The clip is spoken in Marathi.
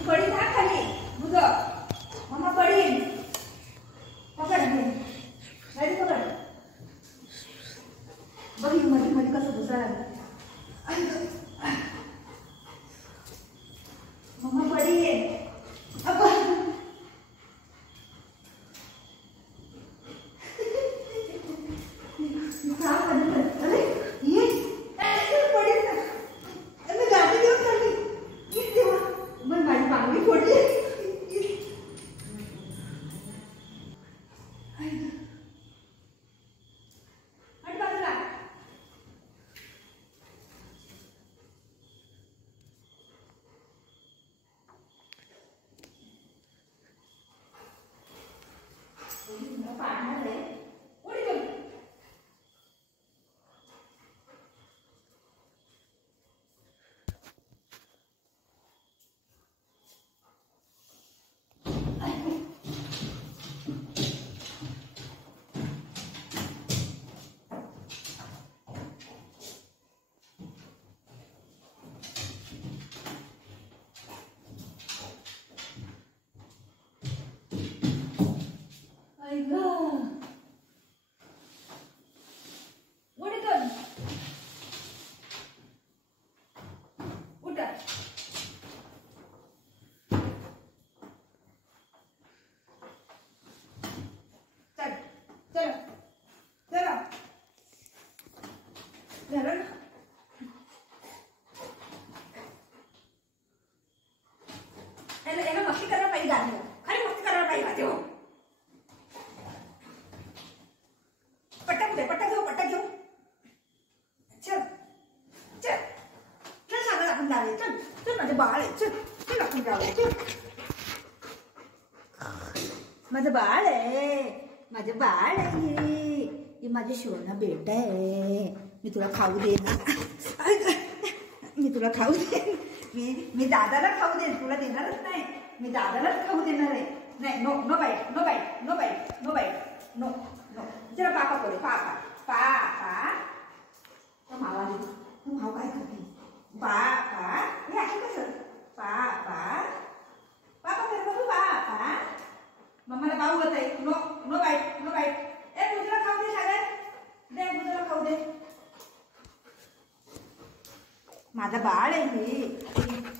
पड़ी ना खाली मुझे मम्मा पड़ी पकड़ गाड़ी पकड़ बघी मध्ये मध्ये कसं घुसायला मम्मा पड़ी है अब अरे ये पड़ी ना अरे गाड़ी घेऊन चालली ये देवा मन माझी बांगडी फोडली मस्ती करायला पाहिजे खाली मस्ती करायला पाहिजे पट्टा घेऊ चल चल चल सांगा आपण जाऊया चल चल माझं बाळ आहे चल चल आपण जाऊया चल माझं बाळ आहे हे माझे सोना बेटा आहे मी तुला खाऊ दे ना मी तुला खाऊ दे मी दादाला खाऊ दे तुला देणारच नाही मी दादालाच खाऊ देणार आहे नाही no no bite no bite no bite no bite no no जरा पापा करे पापा पापा मावा दे तू भाव काय करते पापा हे आहे कसं पापा पापा कर बघू पापा मम्माला भाऊ होत आहे no no bite no bite ए तुझ्याला खाऊ दे सगळ्यात दे तुझ्याला खाऊ दे माझा बाळ आहे हे